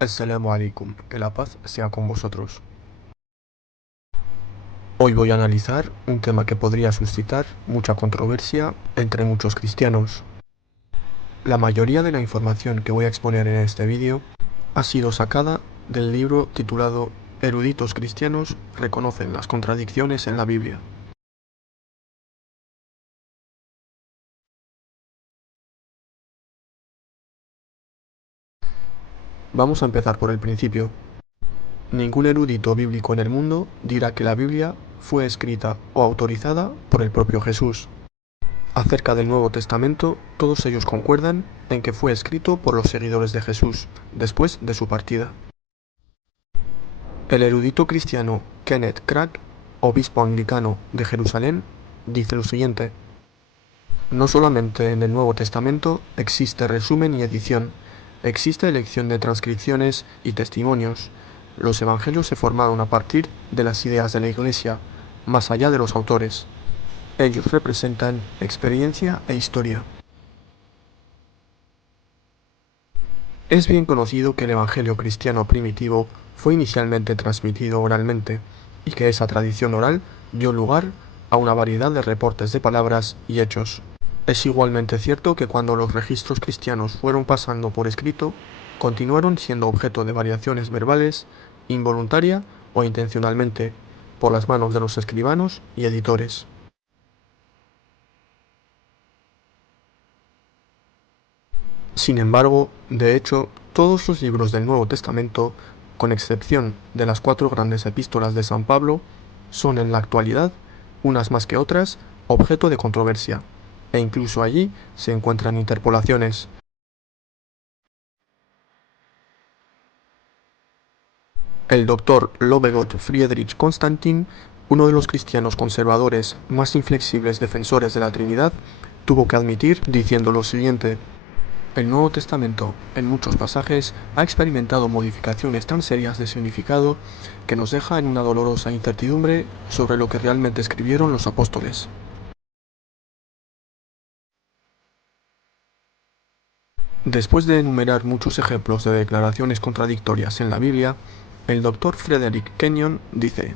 Assalamu alaikum, que la paz sea con vosotros. Hoy voy a analizar un tema que podría suscitar mucha controversia entre muchos cristianos. La mayoría de la información que voy a exponer en este vídeo ha sido sacada del libro titulado Eruditos cristianos reconocen las contradicciones en la Biblia. Vamos a empezar por el principio. Ningún erudito bíblico en el mundo dirá que la Biblia fue escrita o autorizada por el propio Jesús. Acerca del Nuevo Testamento, todos ellos concuerdan en que fue escrito por los seguidores de Jesús, después de su partida. El erudito cristiano Kenneth Craig, obispo anglicano de Jerusalén, dice lo siguiente: no solamente en el Nuevo Testamento existe resumen y edición, existe elección de transcripciones y testimonios. Los evangelios se formaron a partir de las ideas de la Iglesia, más allá de los autores. Ellos representan experiencia e historia. Es bien conocido que el Evangelio cristiano primitivo fue inicialmente transmitido oralmente, y que esa tradición oral dio lugar a una variedad de reportes de palabras y hechos. Es igualmente cierto que cuando los registros cristianos fueron pasando por escrito, continuaron siendo objeto de variaciones verbales, involuntaria o intencionalmente, por las manos de los escribanos y editores. Sin embargo, de hecho, todos los libros del Nuevo Testamento, con excepción de las 4 grandes epístolas de San Pablo, son en la actualidad, unas más que otras, objeto de controversia, e incluso allí se encuentran interpolaciones. El doctor Lovegot Friedrich Constantin, uno de los cristianos conservadores más inflexibles defensores de la Trinidad, tuvo que admitir diciendo lo siguiente: el Nuevo Testamento, en muchos pasajes, ha experimentado modificaciones tan serias de significado que nos deja en una dolorosa incertidumbre sobre lo que realmente escribieron los apóstoles. Después de enumerar muchos ejemplos de declaraciones contradictorias en la Biblia, el Dr. Frederick Kenyon dice: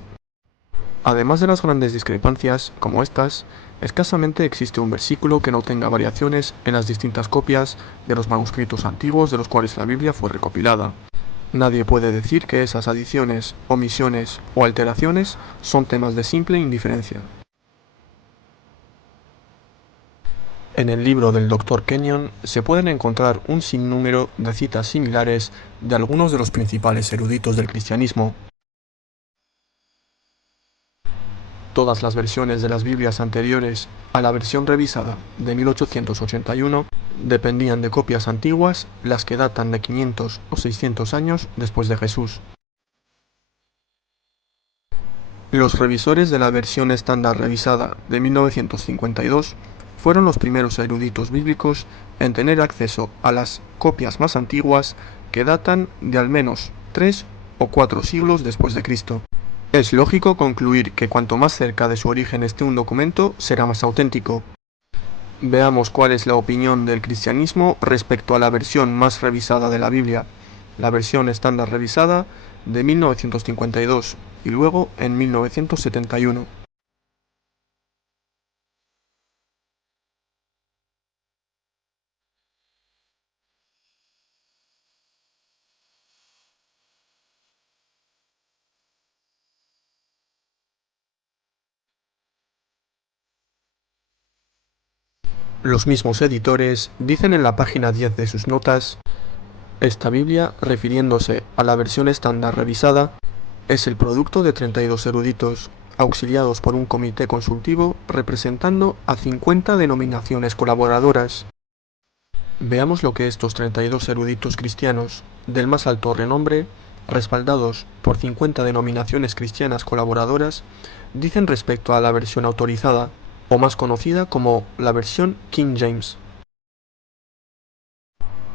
además de las grandes discrepancias, como estas, escasamente existe un versículo que no tenga variaciones en las distintas copias de los manuscritos antiguos de los cuales la Biblia fue recopilada. Nadie puede decir que esas adiciones, omisiones o alteraciones son temas de simple indiferencia. En el libro del Dr. Kenyon se pueden encontrar un sinnúmero de citas similares de algunos de los principales eruditos del cristianismo. Todas las versiones de las Biblias anteriores a la versión revisada de 1881 dependían de copias antiguas, las que datan de 500 o 600 años después de Jesús. Los revisores de la versión estándar revisada de 1952 fueron los primeros eruditos bíblicos en tener acceso a las copias más antiguas que datan de al menos 3 o 4 siglos después de Cristo. Es lógico concluir que cuanto más cerca de su origen esté un documento, será más auténtico. Veamos cuál es la opinión del cristianismo respecto a la versión más revisada de la Biblia, la versión estándar revisada de 1952 y luego en 1971. Los mismos editores dicen en la página 10 de sus notas: esta Biblia, refiriéndose a la versión estándar revisada, es el producto de 32 eruditos, auxiliados por un comité consultivo representando a 50 denominaciones colaboradoras. Veamos lo que estos 32 eruditos cristianos, del más alto renombre, respaldados por 50 denominaciones cristianas colaboradoras, dicen respecto a la versión autorizada, o más conocida como la versión King James.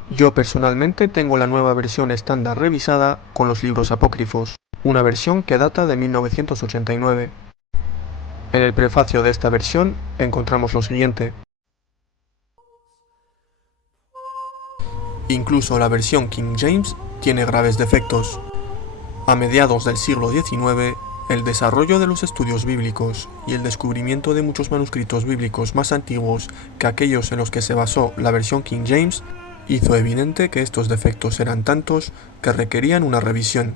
Yo personalmente tengo la nueva versión estándar revisada con los libros apócrifos, una versión que data de 1989. En el prefacio de esta versión encontramos lo siguiente: Incluso la versión King James tiene graves defectos. A mediados del siglo XIX, el desarrollo de los estudios bíblicos y el descubrimiento de muchos manuscritos bíblicos más antiguos que aquellos en los que se basó la versión King James hizo evidente que estos defectos eran tantos que requerían una revisión.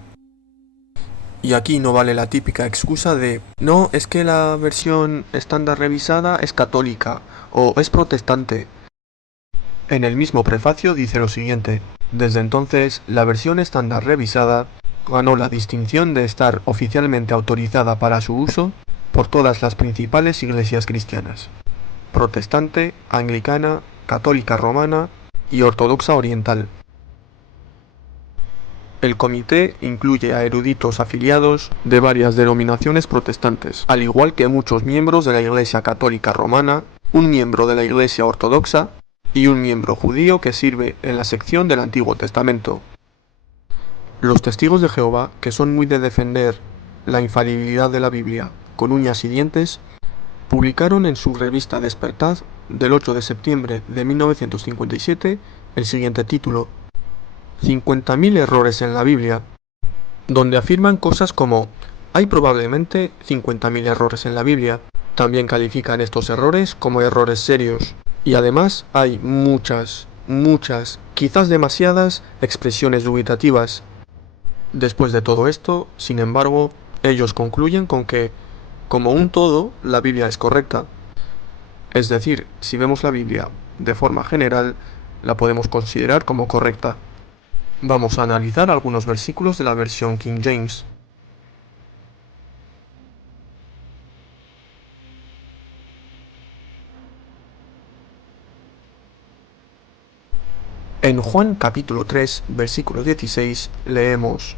Y aquí no vale la típica excusa de no, es que la versión estándar revisada es católica o es protestante. En el mismo prefacio dice lo siguiente: desde entonces, la versión estándar revisada ganó la distinción de estar oficialmente autorizada para su uso por todas las principales iglesias cristianas: protestante, anglicana, católica romana y ortodoxa oriental. El comité incluye a eruditos afiliados de varias denominaciones protestantes, al igual que muchos miembros de la Iglesia Católica Romana, un miembro de la Iglesia Ortodoxa y un miembro judío que sirve en la sección del Antiguo Testamento. Los testigos de Jehová, que son muy de defender la infalibilidad de la Biblia con uñas y dientes, publicaron en su revista Despertad del 8 de septiembre de 1957 el siguiente título: 50.000 errores en la Biblia, donde afirman cosas como hay probablemente 50.000 errores en la Biblia. También califican estos errores como errores serios, y además hay muchas, quizás demasiadas expresiones dubitativas. Después de todo esto, sin embargo, ellos concluyen con que, como un todo, la Biblia es correcta. Es decir, si vemos la Biblia de forma general, la podemos considerar como correcta. Vamos a analizar algunos versículos de la versión King James. En Juan capítulo 3, versículo 16, leemos: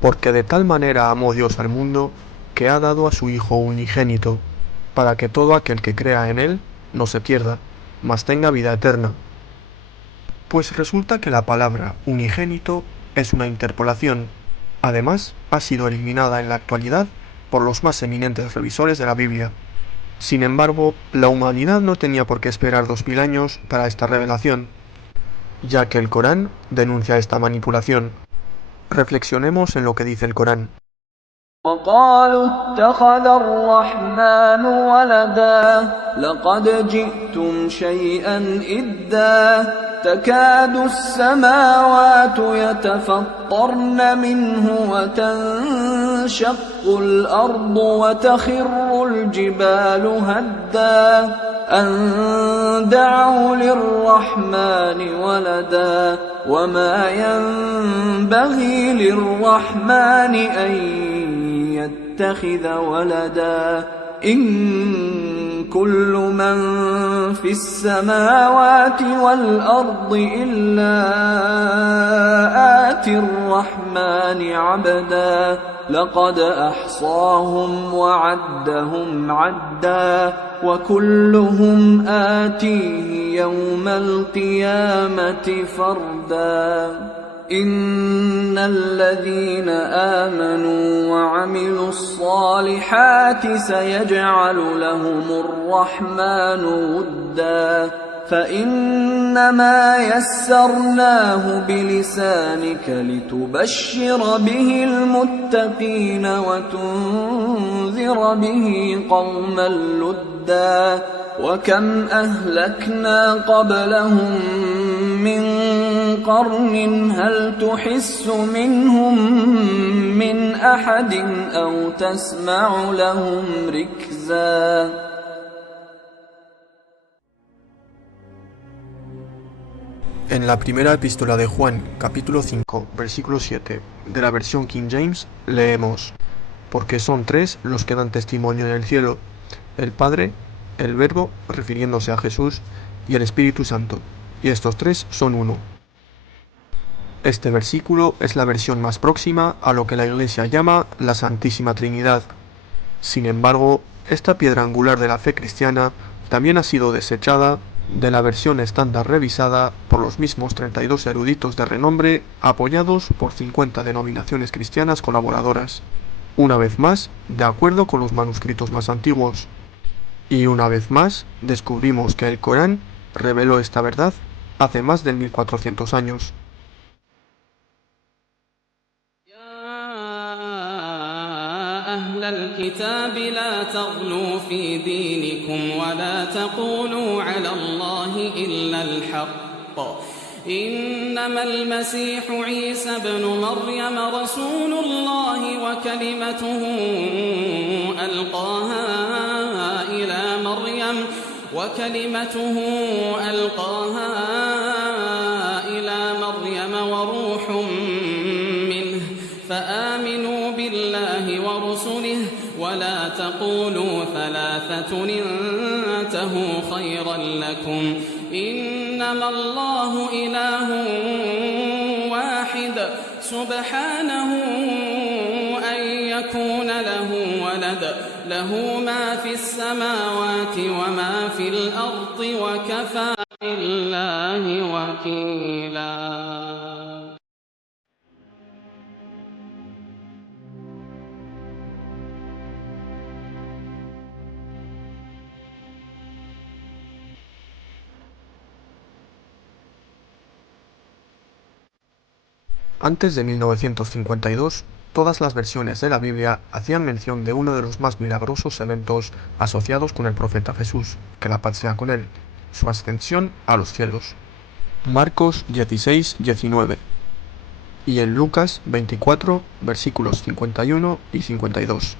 porque de tal manera amó Dios al mundo, que ha dado a su Hijo unigénito, para que todo aquel que crea en él no se pierda, mas tenga vida eterna. Pues resulta que la palabra unigénito es una interpolación. Además, ha sido eliminada en la actualidad por los más eminentes revisores de la Biblia. Sin embargo, la humanidad no tenía por qué esperar 2000 años para esta revelación, ya que el Corán denuncia esta manipulación. Reflexionemos en lo que dice el Corán. وقالوا اتخذ الرحمن ولدا لقد جئتم شيئا إدا تكاد السماوات يتفطرن منه وتنشق الأرض وتخر الجبال هدا أن دعوا للرحمن ولدا وما ينبغي للرحمن أن يتخذ ولدا إن كل من في السماوات والأرض إلا آتي الرحمن عبدا لقد أحصاهم وعدهم عدا وكلهم آتيه يوم القيامة فردا إن الذين آمنوا وعملوا الصالحات سيجعل لهم الرحمن ودا فإنما يسرناه بلسانك لتبشر به المتقين وتنذر به قوما لدا وكم أهلكنا قبلهم من قرن هل تحس منهم من أحد أو تسمع لهم ركزا. En la primera epístola de Juan, capítulo 5, versículo 7, de la versión King James, leemos: porque son tres los que dan testimonio en el cielo, el Padre, el Verbo, refiriéndose a Jesús, y el Espíritu Santo, y estos tres son uno. Este versículo es la versión más próxima a lo que la Iglesia llama la Santísima Trinidad. Sin embargo, esta piedra angular de la fe cristiana también ha sido desechada de la versión estándar revisada por los mismos 32 eruditos de renombre, apoyados por 50 denominaciones cristianas colaboradoras, una vez más de acuerdo con los manuscritos más antiguos. Y una vez más descubrimos que el Corán reveló esta verdad hace más de 1400 años. أهل الكتاب لا تغلوا في دينكم ولا تقولوا على الله إلا الحق إنما المسيح عيسى ابن مريم رسول الله وكلمته ألقاها إلى مريم وروح منه فآمنوا بالله ورسله ولا تقولوا ثلاثة انتهوا خيرا لكم إنما الله إله واحد سبحانه أن يكون له ولد له ما في السماوات وما في الأرض وكفى بالله وكيلا. Antes de 1952, todas las versiones de la Biblia hacían mención de uno de los más milagrosos eventos asociados con el profeta Jesús, que la paz sea con él, su ascensión a los cielos. Marcos 16-19 y en Lucas 24, versículos 51 y 52.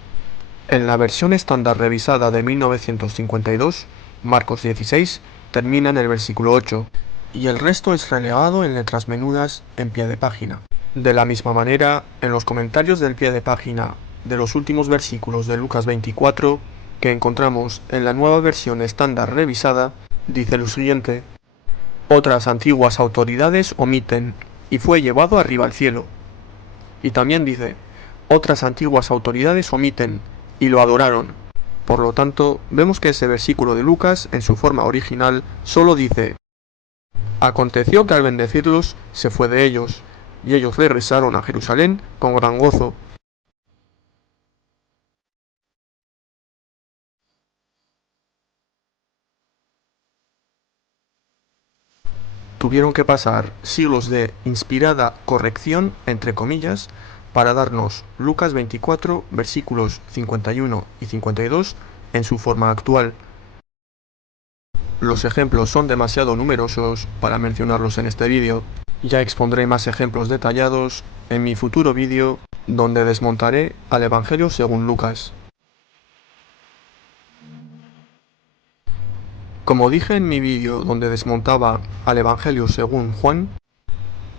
En la versión estándar revisada de 1952, Marcos 16 termina en el versículo 8, y el resto es relegado en letras menudas en pie de página. De la misma manera, en los comentarios del pie de página de los últimos versículos de Lucas 24, que encontramos en la nueva versión estándar revisada, dice lo siguiente: otras antiguas autoridades omiten, y fue llevado arriba al cielo. Y también dice: otras antiguas autoridades omiten, y lo adoraron. Por lo tanto, vemos que ese versículo de Lucas, en su forma original, solo dice: aconteció que al bendecirlos, se fue de ellos, y ellos regresaron a Jerusalén con gran gozo. Tuvieron que pasar siglos de inspirada corrección, entre comillas, para darnos Lucas 24, versículos 51 y 52 en su forma actual. Los ejemplos son demasiado numerosos para mencionarlos en este vídeo. Ya expondré más ejemplos detallados en mi futuro vídeo, donde desmontaré al Evangelio según Lucas. Como dije en mi vídeo donde desmontaba al Evangelio según Juan,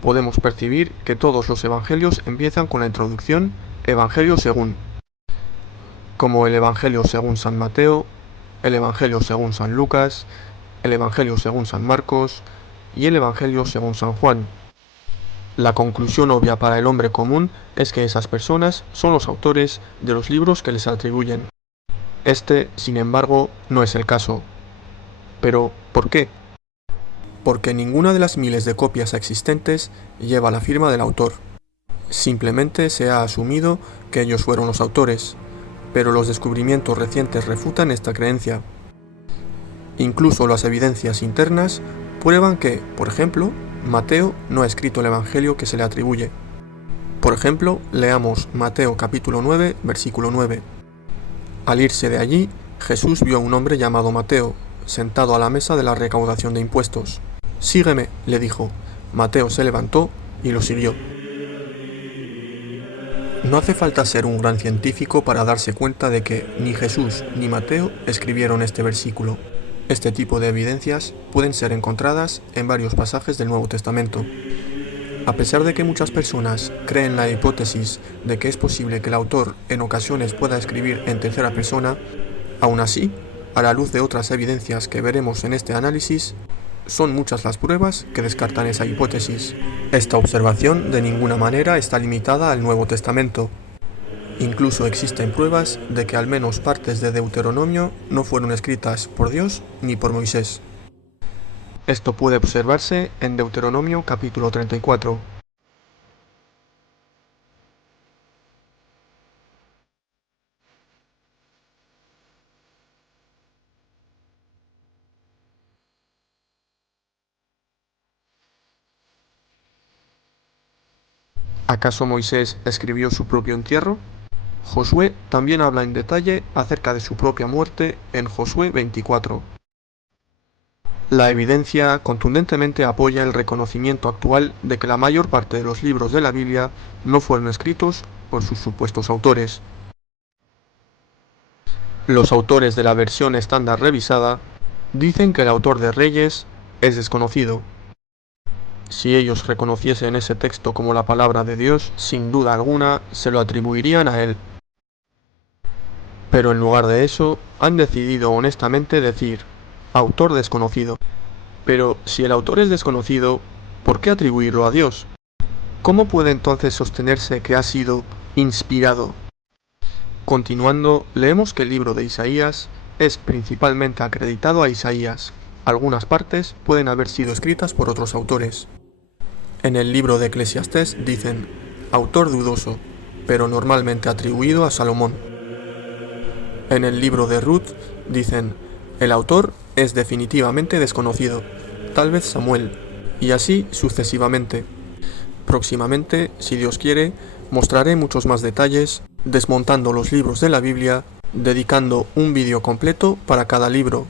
podemos percibir que todos los evangelios empiezan con la introducción Evangelio según, como el Evangelio según San Mateo, el Evangelio según San Lucas, el Evangelio según San Marcos y el Evangelio según San Juan. La conclusión obvia para el hombre común es que esas personas son los autores de los libros que les atribuyen. Este, sin embargo, no es el caso. Pero, ¿por qué? Porque ninguna de las miles de copias existentes lleva la firma del autor. Simplemente se ha asumido que ellos fueron los autores, pero los descubrimientos recientes refutan esta creencia. Incluso las evidencias internas prueban que, por ejemplo, Mateo no ha escrito el Evangelio que se le atribuye. Por ejemplo, leamos Mateo capítulo 9, versículo 9. Al irse de allí, Jesús vio a un hombre llamado Mateo, sentado a la mesa de la recaudación de impuestos. Sígueme, le dijo. Mateo se levantó y lo siguió. No hace falta ser un gran científico para darse cuenta de que ni Jesús ni Mateo escribieron este versículo. Este tipo de evidencias pueden ser encontradas en varios pasajes del Nuevo Testamento. A pesar de que muchas personas creen la hipótesis de que es posible que el autor en ocasiones pueda escribir en tercera persona, aún así, a la luz de otras evidencias que veremos en este análisis, son muchas las pruebas que descartan esa hipótesis. Esta observación de ninguna manera está limitada al Nuevo Testamento. Incluso existen pruebas de que al menos partes de Deuteronomio no fueron escritas por Dios ni por Moisés. Esto puede observarse en Deuteronomio capítulo 34. ¿Acaso Moisés escribió su propio entierro? Josué también habla en detalle acerca de su propia muerte en Josué 24. La evidencia contundentemente apoya el reconocimiento actual de que la mayor parte de los libros de la Biblia no fueron escritos por sus supuestos autores. Los autores de la versión estándar revisada dicen que el autor de Reyes es desconocido. Si ellos reconociesen ese texto como la palabra de Dios, sin duda alguna se lo atribuirían a él. Pero en lugar de eso, han decidido honestamente decir, autor desconocido. Pero si el autor es desconocido, ¿por qué atribuirlo a Dios? ¿Cómo puede entonces sostenerse que ha sido inspirado? Continuando, leemos que el libro de Isaías es principalmente acreditado a Isaías. Algunas partes pueden haber sido escritas por otros autores. En el libro de Eclesiastés dicen, autor dudoso, pero normalmente atribuido a Salomón. En el libro de Ruth dicen, el autor es definitivamente desconocido, tal vez Samuel, y así sucesivamente. Próximamente, si Dios quiere, mostraré muchos más detalles, desmontando los libros de la Biblia, dedicando un vídeo completo para cada libro.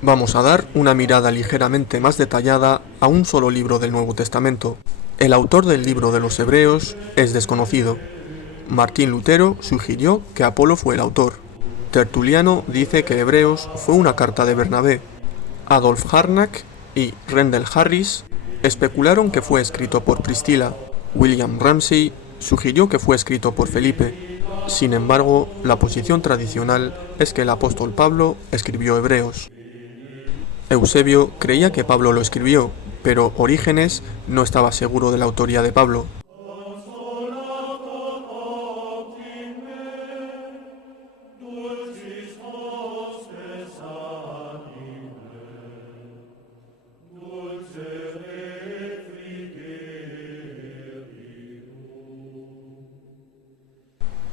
Vamos a dar una mirada ligeramente más detallada a un solo libro del Nuevo Testamento. El autor del libro de los Hebreos es desconocido. Martín Lutero sugirió que Apolo fue el autor. Tertuliano dice que Hebreos fue una carta de Bernabé. Adolf Harnack y Rendell Harris especularon que fue escrito por Priscila. William Ramsey sugirió que fue escrito por Felipe. Sin embargo, la posición tradicional es que el apóstol Pablo escribió Hebreos. Eusebio creía que Pablo lo escribió, pero Orígenes no estaba seguro de la autoría de Pablo.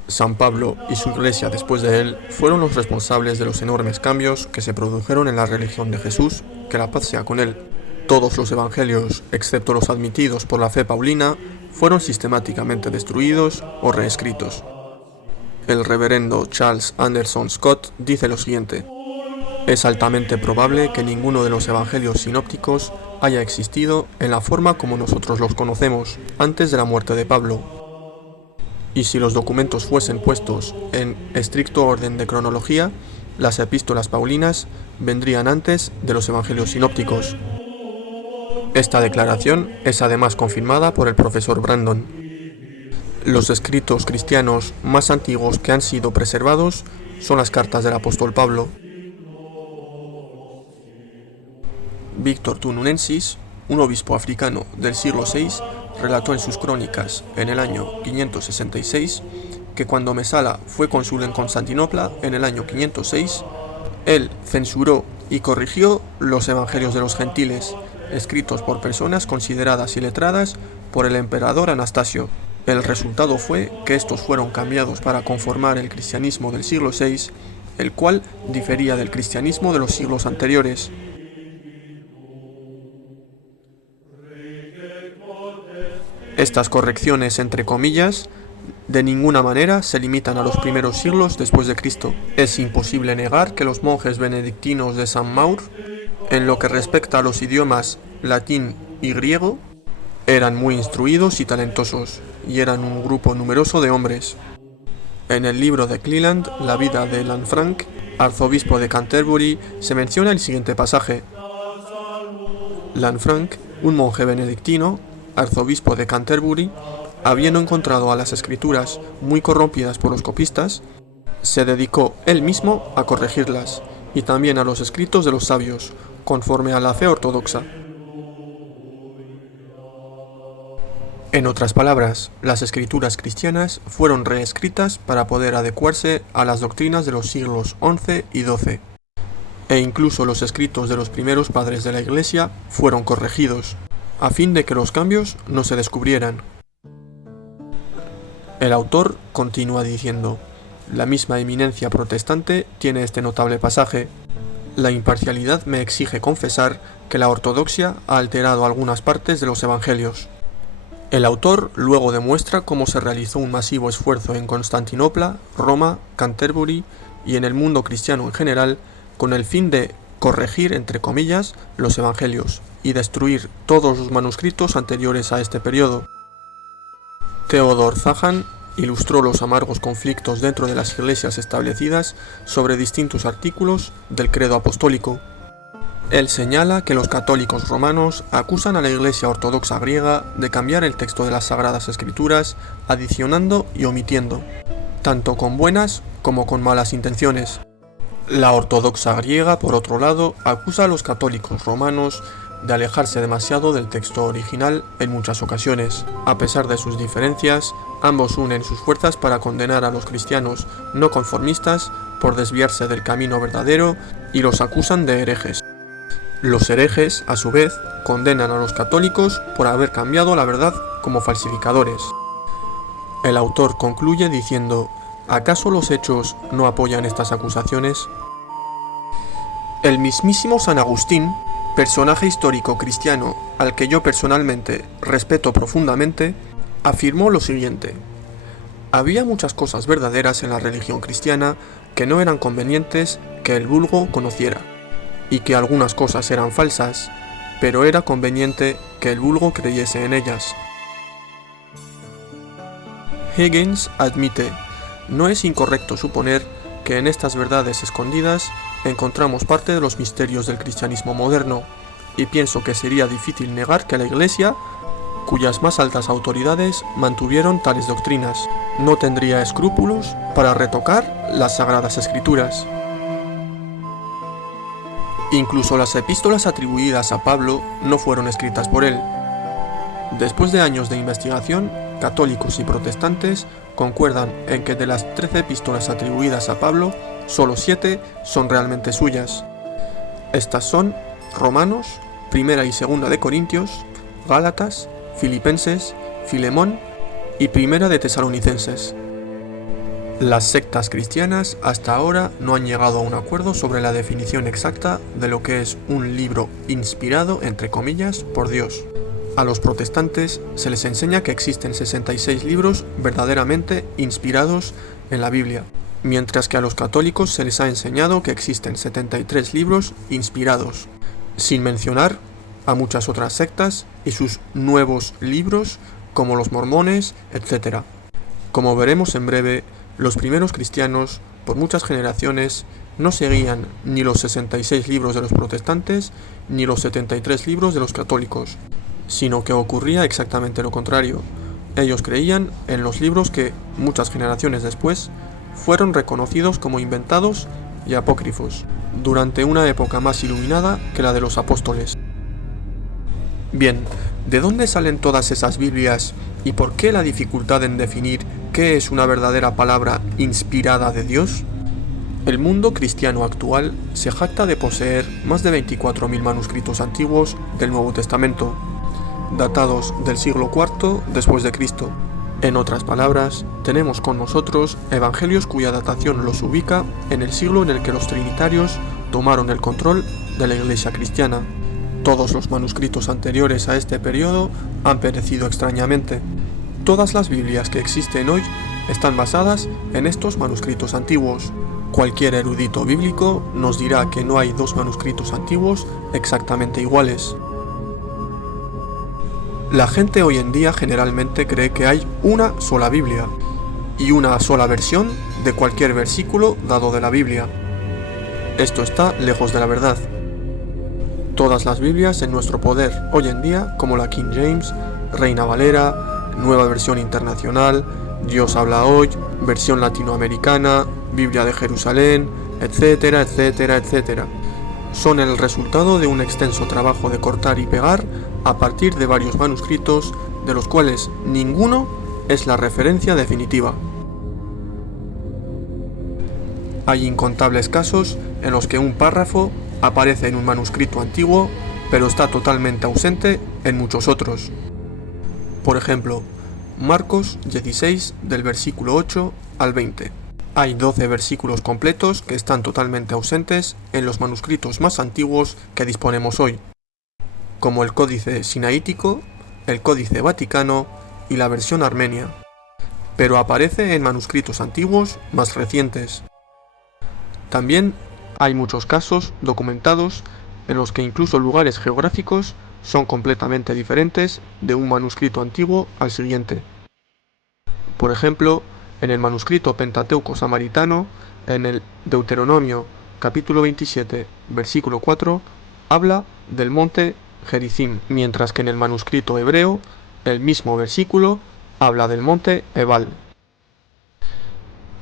San Pablo y su iglesia después de él fueron los responsables de los enormes cambios que se produjeron en la religión de Jesús, que la paz sea con él. Todos los evangelios, excepto los admitidos por la fe paulina, fueron sistemáticamente destruidos o reescritos. El reverendo Charles Anderson Scott dice lo siguiente: es altamente probable que ninguno de los evangelios sinópticos haya existido en la forma como nosotros los conocemos antes de la muerte de Pablo. Y si los documentos fuesen puestos en estricto orden de cronología, las epístolas paulinas vendrían antes de los evangelios sinópticos. Esta declaración es además confirmada por el profesor Brandon. Los escritos cristianos más antiguos que han sido preservados son las cartas del apóstol Pablo. Víctor Tununensis, un obispo africano del siglo VI, relató en sus crónicas, en el año 566, que cuando Mesala fue cónsul en Constantinopla, en el año 506, él censuró y corrigió los evangelios de los gentiles, escritos por personas consideradas iletradas por el emperador Anastasio. El resultado fue que estos fueron cambiados para conformar el cristianismo del siglo VI, el cual difería del cristianismo de los siglos anteriores. Estas correcciones, entre comillas, de ninguna manera se limitan a los primeros siglos después de Cristo. Es imposible negar que los monjes benedictinos de San Maur, en lo que respecta a los idiomas latín y griego, eran muy instruidos y talentosos, y eran un grupo numeroso de hombres. En el libro de Cleland, La vida de Lanfranc, arzobispo de Canterbury, se menciona el siguiente pasaje. Lanfranc, un monje benedictino, arzobispo de Canterbury, habiendo encontrado a las escrituras muy corrompidas por los copistas, se dedicó él mismo a corregirlas, y también a los escritos de los sabios, conforme a la fe ortodoxa. En otras palabras, las escrituras cristianas fueron reescritas para poder adecuarse a las doctrinas de los siglos XI y XII, e incluso los escritos de los primeros padres de la Iglesia fueron corregidos, a fin de que los cambios no se descubrieran. El autor continúa diciendo: la misma eminencia protestante tiene este notable pasaje. La imparcialidad me exige confesar que la ortodoxia ha alterado algunas partes de los evangelios. El autor luego demuestra cómo se realizó un masivo esfuerzo en Constantinopla, Roma, Canterbury y en el mundo cristiano en general con el fin de corregir, entre comillas, los evangelios y destruir todos los manuscritos anteriores a este periodo. Theodor Zahan ilustró los amargos conflictos dentro de las iglesias establecidas sobre distintos artículos del credo apostólico. Él señala que los católicos romanos acusan a la Iglesia ortodoxa griega de cambiar el texto de las Sagradas Escrituras, adicionando y omitiendo, tanto con buenas como con malas intenciones. La ortodoxa griega, por otro lado, acusa a los católicos romanos de alejarse demasiado del texto original en muchas ocasiones. A pesar de sus diferencias, ambos unen sus fuerzas para condenar a los cristianos no conformistas por desviarse del camino verdadero y los acusan de herejes. Los herejes, a su vez, condenan a los católicos por haber cambiado la verdad como falsificadores. El autor concluye diciendo: ¿acaso los hechos no apoyan estas acusaciones? El mismísimo San Agustín, personaje histórico cristiano al que yo personalmente respeto profundamente, afirmó lo siguiente: había muchas cosas verdaderas en la religión cristiana que no eran convenientes que el vulgo conociera, y que algunas cosas eran falsas, pero era conveniente que el vulgo creyese en ellas. Higgins admite: no es incorrecto suponer que en estas verdades escondidas encontramos parte de los misterios del cristianismo moderno, y pienso que sería difícil negar que la Iglesia, cuyas más altas autoridades mantuvieron tales doctrinas, no tendría escrúpulos para retocar las Sagradas Escrituras. Incluso las epístolas atribuidas a Pablo no fueron escritas por él. Después de años de investigación, católicos y protestantes concuerdan en que de las 13 epístolas atribuidas a Pablo, solo 7 son realmente suyas. Estas son Romanos, Primera y Segunda de Corintios, Gálatas, Filipenses, Filemón y Primera de Tesalonicenses. Las sectas cristianas hasta ahora no han llegado a un acuerdo sobre la definición exacta de lo que es un libro inspirado, entre comillas, por Dios. A los protestantes se les enseña que existen 66 libros verdaderamente inspirados en la Biblia, mientras que a los católicos se les ha enseñado que existen 73 libros inspirados, sin mencionar a muchas otras sectas y sus nuevos libros como los mormones, etc. Como veremos en breve, los primeros cristianos, por muchas generaciones, no seguían ni los 66 libros de los protestantes ni los 73 libros de los católicos, sino que ocurría exactamente lo contrario. Ellos creían en los libros que, muchas generaciones después, fueron reconocidos como inventados y apócrifos, durante una época más iluminada que la de los apóstoles. Bien, ¿de dónde salen todas esas Biblias y por qué la dificultad en definir qué es una verdadera palabra inspirada de Dios? El mundo cristiano actual se jacta de poseer más de 24.000 manuscritos antiguos del Nuevo Testamento, datados del siglo IV después de Cristo. En otras palabras, tenemos con nosotros evangelios cuya datación los ubica en el siglo en el que los trinitarios tomaron el control de la Iglesia cristiana. Todos los manuscritos anteriores a este periodo han perecido extrañamente. Todas las Biblias que existen hoy están basadas en estos manuscritos antiguos. Cualquier erudito bíblico nos dirá que no hay dos manuscritos antiguos exactamente iguales. La gente hoy en día generalmente cree que hay una sola Biblia y una sola versión de cualquier versículo dado de la Biblia. Esto está lejos de la verdad. Todas las Biblias en nuestro poder hoy en día, como la King James, Reina Valera, Nueva Versión Internacional, Dios habla hoy, versión latinoamericana, Biblia de Jerusalén, etcétera, etcétera, etcétera, son el resultado de un extenso trabajo de cortar y pegar a partir de varios manuscritos, de los cuales ninguno es la referencia definitiva. Hay incontables casos en los que un párrafo aparece en un manuscrito antiguo, pero está totalmente ausente en muchos otros. Por ejemplo, Marcos 16 del versículo 8 al 20. Hay 12 versículos completos que están totalmente ausentes en los manuscritos más antiguos que disponemos hoy, como el Códice Sinaítico, el Códice Vaticano y la versión armenia, pero aparece en manuscritos antiguos más recientes. También hay muchos casos documentados en los que incluso lugares geográficos son completamente diferentes de un manuscrito antiguo al siguiente. Por ejemplo, en el manuscrito Pentateuco samaritano, en el Deuteronomio capítulo 27, versículo 4, habla del monte Gerizim, mientras que en el manuscrito hebreo, el mismo versículo habla del monte Ebal.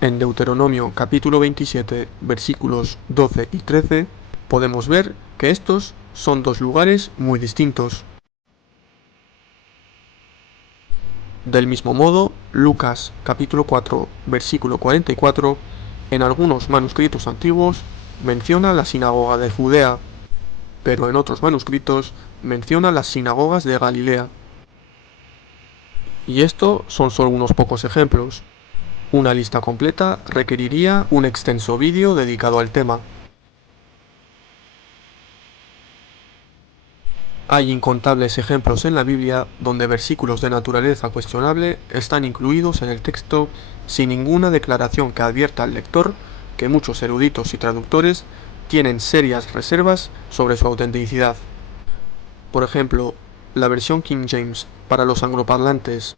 En Deuteronomio capítulo 27, versículos 12 y 13, podemos ver que estos son dos lugares muy distintos. Del mismo modo, Lucas capítulo 4, versículo 44, en algunos manuscritos antiguos menciona la sinagoga de Judea, pero en otros manuscritos menciona las sinagogas de Galilea. Y esto son solo unos pocos ejemplos. Una lista completa requeriría un extenso vídeo dedicado al tema. Hay incontables ejemplos en la Biblia donde versículos de naturaleza cuestionable están incluidos en el texto sin ninguna declaración que advierta al lector que muchos eruditos y traductores tienen serias reservas sobre su autenticidad. Por ejemplo, la versión King James para los angloparlantes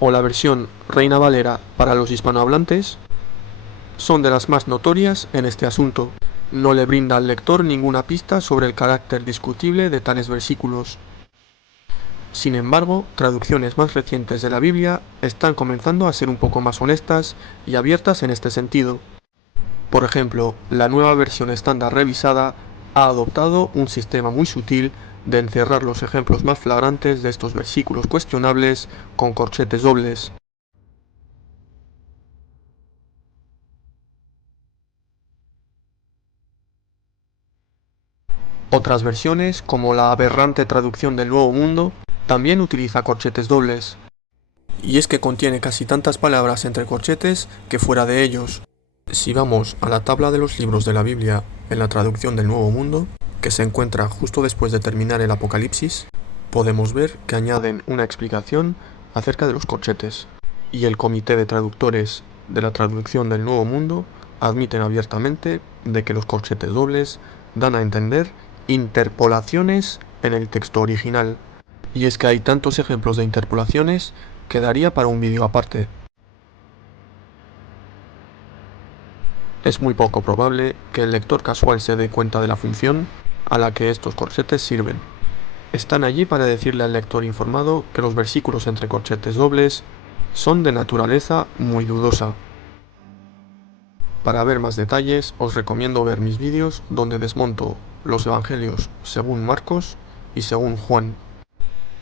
o la versión Reina Valera para los hispanohablantes son de las más notorias en este asunto. No le brinda al lector ninguna pista sobre el carácter discutible de tales versículos. Sin embargo, traducciones más recientes de la Biblia están comenzando a ser un poco más honestas y abiertas en este sentido. Por ejemplo, la nueva versión estándar revisada ha adoptado un sistema muy sutil de encerrar los ejemplos más flagrantes de estos versículos cuestionables con corchetes dobles. Otras versiones, como la aberrante traducción del Nuevo Mundo, también utiliza corchetes dobles. Y es que contiene casi tantas palabras entre corchetes que fuera de ellos. Si vamos a la tabla de los libros de la Biblia en la traducción del Nuevo Mundo, que se encuentra justo después de terminar el Apocalipsis, podemos ver que añaden una explicación acerca de los corchetes. Y el comité de traductores de la traducción del Nuevo Mundo admiten abiertamente de que los corchetes dobles dan a entender interpolaciones en el texto original. Y es que hay tantos ejemplos de interpolaciones que daría para un vídeo aparte. Es muy poco probable que el lector casual se dé cuenta de la función a la que estos corchetes sirven. Están allí para decirle al lector informado que los versículos entre corchetes dobles son de naturaleza muy dudosa. Para ver más detalles os recomiendo ver mis vídeos donde desmonto los evangelios según Marcos y según Juan.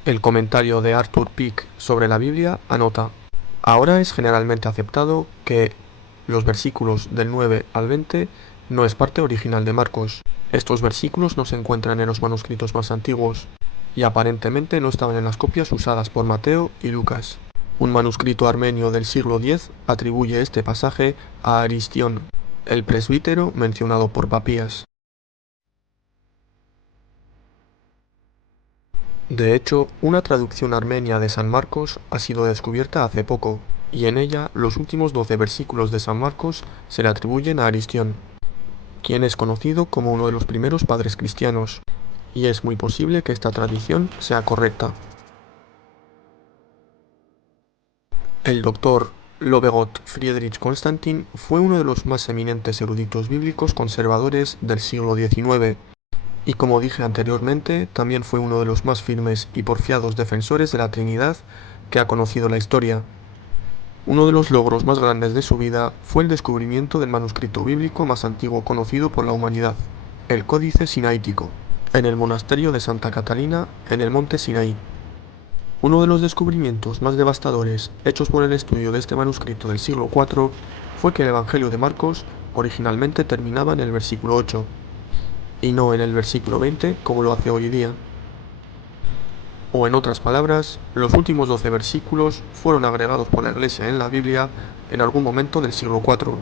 El comentario de Arthur Peake sobre la Biblia anota: ahora es generalmente aceptado que los versículos del 9 al 20 no es parte original de Marcos. Estos versículos no se encuentran en los manuscritos más antiguos y aparentemente no estaban en las copias usadas por Mateo y Lucas. Un manuscrito armenio del siglo X atribuye este pasaje a Aristión, el presbítero mencionado por Papías. De hecho, una traducción armenia de San Marcos ha sido descubierta hace poco, y en ella los últimos 12 versículos de San Marcos se le atribuyen a Aristión, quien es conocido como uno de los primeros padres cristianos, y es muy posible que esta tradición sea correcta. El doctor Lovegot Friedrich Constantin fue uno de los más eminentes eruditos bíblicos conservadores del siglo XIX, y como dije anteriormente, también fue uno de los más firmes y porfiados defensores de la Trinidad que ha conocido la historia. Uno de los logros más grandes de su vida fue el descubrimiento del manuscrito bíblico más antiguo conocido por la humanidad, el Códice Sinaítico, en el monasterio de Santa Catalina, en el monte Sinaí. Uno de los descubrimientos más devastadores hechos por el estudio de este manuscrito del siglo IV fue que el Evangelio de Marcos originalmente terminaba en el versículo 8, y no en el versículo 20 como lo hace hoy día. O en otras palabras, los últimos 12 versículos fueron agregados por la Iglesia en la Biblia en algún momento del siglo IV.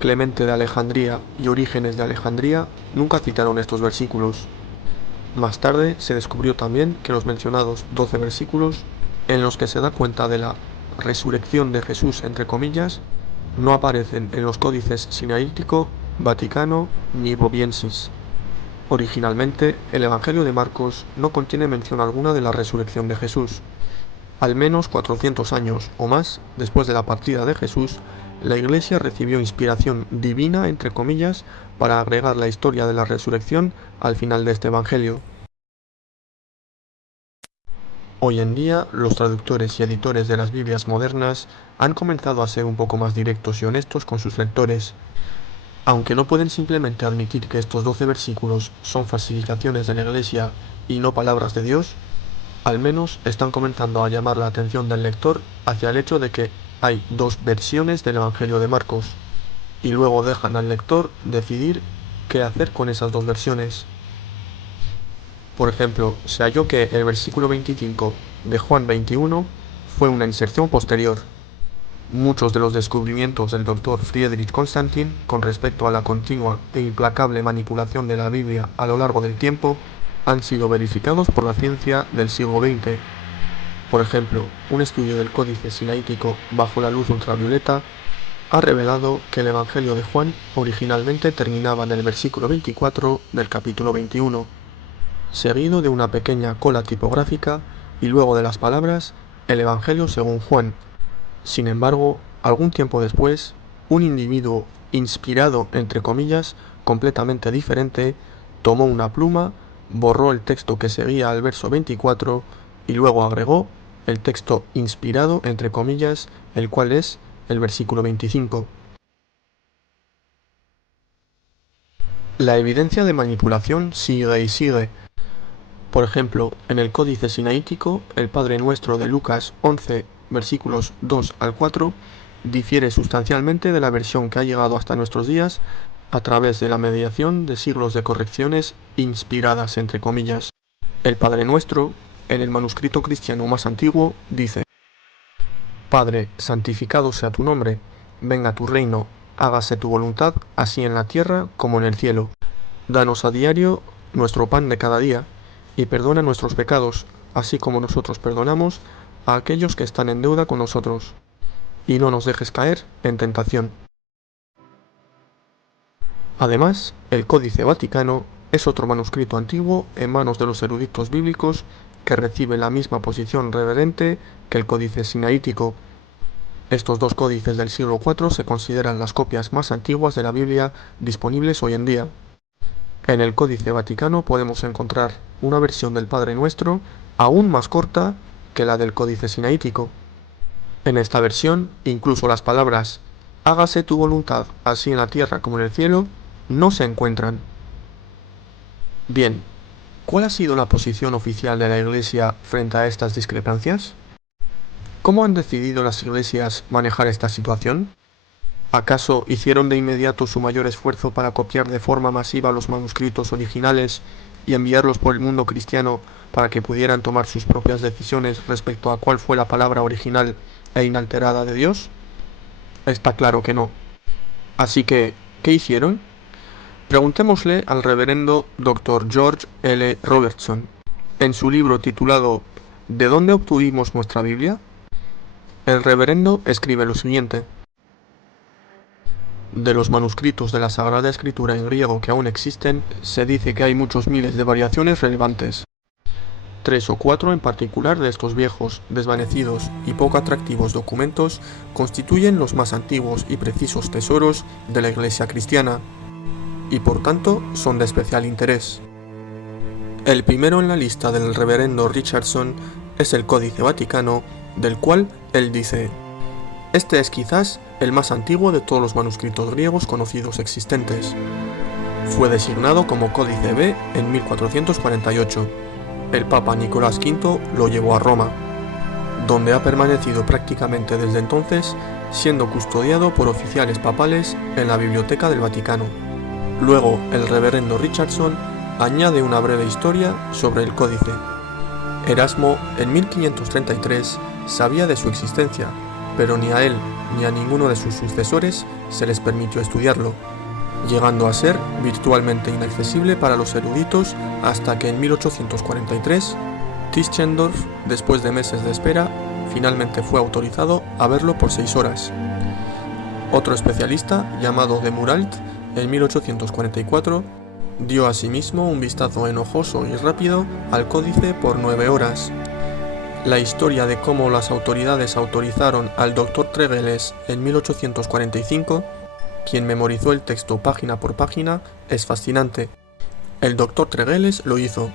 Clemente de Alejandría y Orígenes de Alejandría nunca citaron estos versículos. Más tarde se descubrió también que los mencionados 12 versículos en los que se da cuenta de la resurrección de Jesús, entre comillas, no aparecen en los códices sinaítico, vaticano ni bobiensis. Originalmente, el Evangelio de Marcos no contiene mención alguna de la resurrección de Jesús. Al menos 400 años o más después de la partida de Jesús, la Iglesia recibió inspiración divina, entre comillas, para agregar la historia de la resurrección al final de este Evangelio. Hoy en día, los traductores y editores de las Biblias modernas han comenzado a ser un poco más directos y honestos con sus lectores. Aunque no pueden simplemente admitir que estos 12 versículos son falsificaciones de la Iglesia y no palabras de Dios, al menos están comenzando a llamar la atención del lector hacia el hecho de que hay dos versiones del Evangelio de Marcos, y luego dejan al lector decidir qué hacer con esas dos versiones. Por ejemplo, se halló que el versículo 25 de Juan 21 fue una inserción posterior. Muchos de los descubrimientos del Dr. Friedrich Constantin con respecto a la continua e implacable manipulación de la Biblia a lo largo del tiempo han sido verificados por la ciencia del siglo XX. Por ejemplo, un estudio del Códice Sinaítico bajo la luz ultravioleta ha revelado que el Evangelio de Juan originalmente terminaba en el versículo 24 del capítulo 21, seguido de una pequeña cola tipográfica y luego de las palabras «El Evangelio según Juan». Sin embargo, algún tiempo después, un individuo inspirado, entre comillas, completamente diferente, tomó una pluma, borró el texto que seguía al verso 24 y luego agregó el texto inspirado, entre comillas, el cual es el versículo 25. La evidencia de manipulación sigue y sigue. Por ejemplo, en el Códice Sinaítico, el Padre Nuestro de Lucas 11, versículos 2 al 4, difiere sustancialmente de la versión que ha llegado hasta nuestros días a través de la mediación de siglos de correcciones inspiradas, entre comillas. El Padre Nuestro, en el manuscrito cristiano más antiguo, dice: Padre, santificado sea tu nombre, venga tu reino, hágase tu voluntad, así en la tierra como en el cielo. Danos a diario nuestro pan de cada día, y perdona nuestros pecados, así como nosotros perdonamos a aquellos que están en deuda con nosotros. Y no nos dejes caer en tentación. Además, el Códice Vaticano es otro manuscrito antiguo en manos de los eruditos bíblicos que recibe la misma posición reverente que el Códice Sinaítico. Estos dos códices del siglo IV se consideran las copias más antiguas de la Biblia disponibles hoy en día. En el Códice Vaticano podemos encontrar una versión del Padre Nuestro aún más corta que la del Códice Sinaítico. En esta versión, incluso las palabras «hágase tu voluntad, así en la tierra como en el cielo», no se encuentran. Bien, ¿cuál ha sido la posición oficial de la Iglesia frente a estas discrepancias? ¿Cómo han decidido las iglesias manejar esta situación? ¿Acaso hicieron de inmediato su mayor esfuerzo para copiar de forma masiva los manuscritos originales y enviarlos por el mundo cristiano para que pudieran tomar sus propias decisiones respecto a cuál fue la palabra original e inalterada de Dios? Está claro que no. Así que, ¿qué hicieron? Preguntémosle al reverendo Dr. George L. Robertson. En su libro titulado ¿De dónde obtuvimos nuestra Biblia?, el reverendo escribe lo siguiente: de los manuscritos de la Sagrada Escritura en griego que aún existen, se dice que hay muchos miles de variaciones relevantes. 3 o 4 en particular de estos viejos, desvanecidos y poco atractivos documentos constituyen los más antiguos y precisos tesoros de la Iglesia cristiana, y por tanto son de especial interés. El primero en la lista del reverendo Richardson es el Códice Vaticano, del cual él dice: este es quizás el más antiguo de todos los manuscritos griegos conocidos existentes. Fue designado como Códice B en 1448. El Papa Nicolás V lo llevó a Roma, donde ha permanecido prácticamente desde entonces, siendo custodiado por oficiales papales en la Biblioteca del Vaticano. Luego, el reverendo Richardson añade una breve historia sobre el códice. Erasmo, en 1533, sabía de su existencia, pero ni a él ni a ninguno de sus sucesores se les permitió estudiarlo. llegando a ser virtualmente inaccesible para los eruditos hasta que en 1843 Tischendorf, después de meses de espera, finalmente fue autorizado a verlo por 6 horas. Otro especialista, llamado de Muralt, en 1844, dio asimismo un vistazo enojoso y rápido al códice por 9 horas. La historia de cómo las autoridades autorizaron al Dr. Tregelles en 1845, quien memorizó el texto página por página, es fascinante. El Dr. Tregelles lo hizo.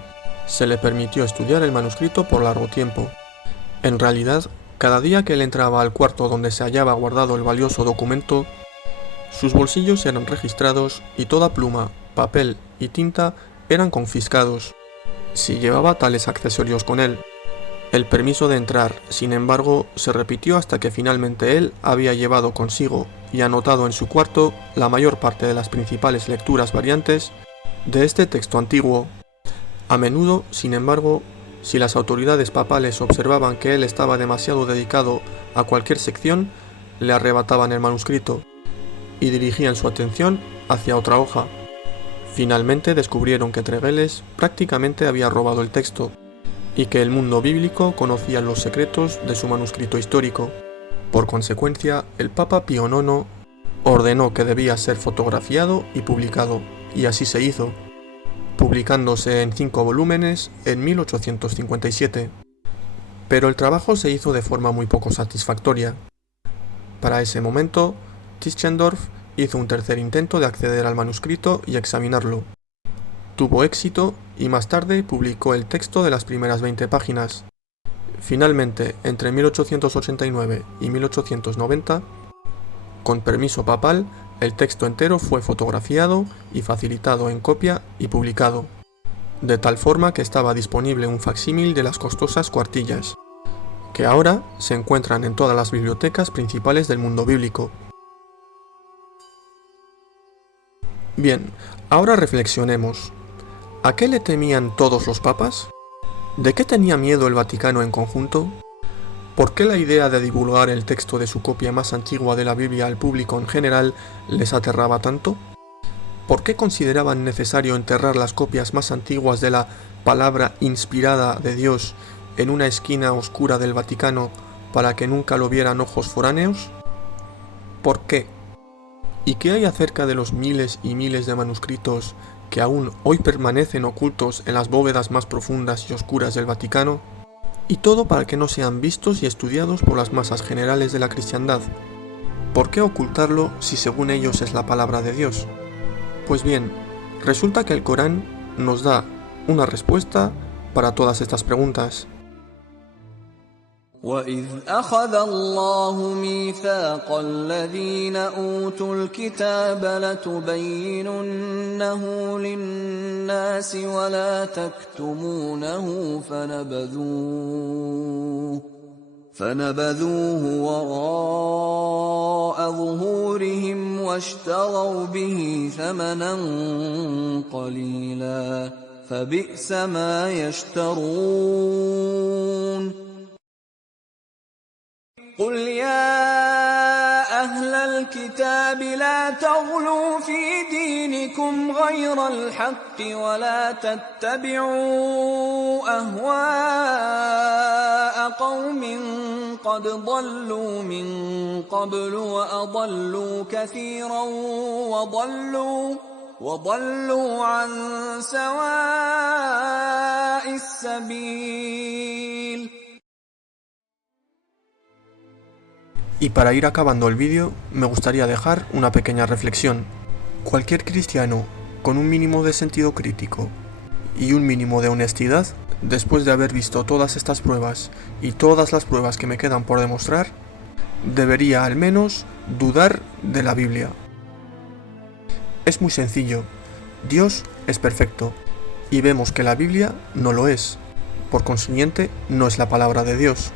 Se le permitió estudiar el manuscrito por largo tiempo. En realidad, cada día que él entraba al cuarto donde se hallaba guardado el valioso documento, sus bolsillos eran registrados y toda pluma, papel y tinta eran confiscados, si llevaba tales accesorios con él. El permiso de entrar, sin embargo, se repitió hasta que finalmente él había llevado consigo y anotado en su cuarto la mayor parte de las principales lecturas variantes de este texto antiguo. A menudo, sin embargo, si las autoridades papales observaban que él estaba demasiado dedicado a cualquier sección, le arrebataban el manuscrito y dirigían su atención hacia otra hoja. Finalmente descubrieron que Tregelles prácticamente había robado el texto y que el mundo bíblico conocía los secretos de su manuscrito histórico. Por consecuencia, el Papa Pío IX ordenó que debía ser fotografiado y publicado, y así se hizo, publicándose en 5 volúmenes en 1857. Pero el trabajo se hizo de forma muy poco satisfactoria. Para ese momento, Tischendorf hizo un tercer intento de acceder al manuscrito y examinarlo. Tuvo éxito y más tarde publicó el texto de las primeras 20 páginas. Finalmente, entre 1889 y 1890, con permiso papal, el texto entero fue fotografiado y facilitado en copia y publicado, de tal forma que estaba disponible un facsímil de las costosas cuartillas, que ahora se encuentran en todas las bibliotecas principales del mundo bíblico. Bien, ahora reflexionemos. ¿A qué le temían todos los papas? ¿De qué tenía miedo el Vaticano en conjunto? ¿Por qué la idea de divulgar el texto de su copia más antigua de la Biblia al público en general les aterraba tanto? ¿Por qué consideraban necesario enterrar las copias más antiguas de la palabra inspirada de Dios en una esquina oscura del Vaticano para que nunca lo vieran ojos foráneos? ¿Por qué? ¿Y qué hay acerca de los miles y miles de manuscritos que aún hoy permanecen ocultos en las bóvedas más profundas y oscuras del Vaticano? Y todo para que no sean vistos y estudiados por las masas generales de la cristiandad. ¿Por qué ocultarlo si según ellos es la palabra de Dios? Pues bien, resulta que el Corán nos da una respuesta para todas estas preguntas. وَإِذْ أَخَذَ اللَّهُ مِيثَاقَ الَّذِينَ أُوتُوا الْكِتَابَ لَتُبَيِّنُنَّهُ لِلنَّاسِ وَلَا تَكْتُمُونَهُ فَنَبَذُوهُ وَرَاءَ ظُهُورِهِمْ وَاشْتَرَوْا بِهِ ثَمَنًا قَلِيلًا فَبِئْسَ مَا يَشْتَرُونَ قُلْ يَا أَهْلَ الْكِتَابِ لَا تَغْلُوا فِي دِينِكُمْ غَيْرَ الْحَقِّ وَلَا تَتَّبِعُوا أَهْوَاءَ قَوْمٍ قَدْ ضَلُّوا مِنْ قَبْلُ وَأَضَلُّوا كَثِيرًا وَضَلُّوا عَنْ سَوَاءِ السَّبِيلِ. Y para ir acabando el vídeo, me gustaría dejar una pequeña reflexión. Cualquier cristiano con un mínimo de sentido crítico y un mínimo de honestidad, después de haber visto todas estas pruebas y todas las pruebas que me quedan por demostrar, debería al menos dudar de la Biblia. Es muy sencillo. Dios es perfecto y vemos que la Biblia no lo es. Por consiguiente, no es la palabra de Dios.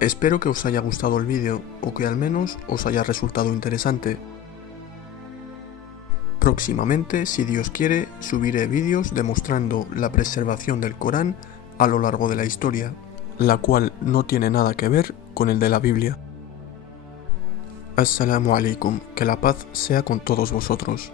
Espero que os haya gustado el vídeo o que al menos os haya resultado interesante. Próximamente, si Dios quiere, subiré vídeos demostrando la preservación del Corán a lo largo de la historia, la cual no tiene nada que ver con el de la Biblia. Assalamu alaikum, que la paz sea con todos vosotros.